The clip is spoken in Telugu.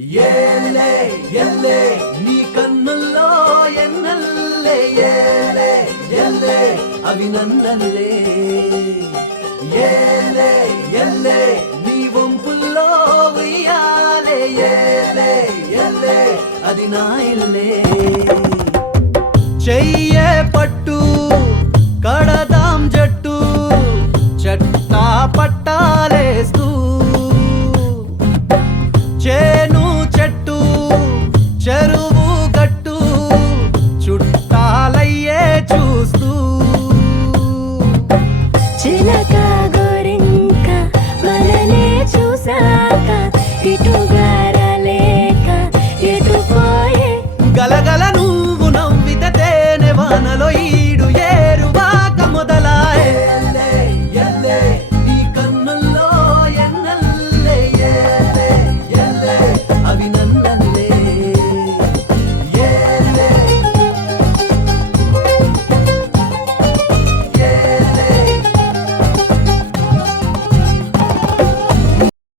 ఏలే ఎల్లే నీ కన్నుల్లో ఎన్నల్లే ఏలే ఎల్లే అవి నన్నల్లే ఏలే ఎల్లే నీ వంపుల్లో ఉయ్యాలే ఏలే ఎల్లే అది నా ఇల్లే చెయ్యే పట్టు కడదాం జట్టు చట్టా పట్టాలేస్తూ చేను చెట్టు చెరువు గట్టు చుట్టాలయ్యే చూస్తూ చిలక గోరింక మననే చూసాక ఇటు గారలేక ఎటు పోయే గలగల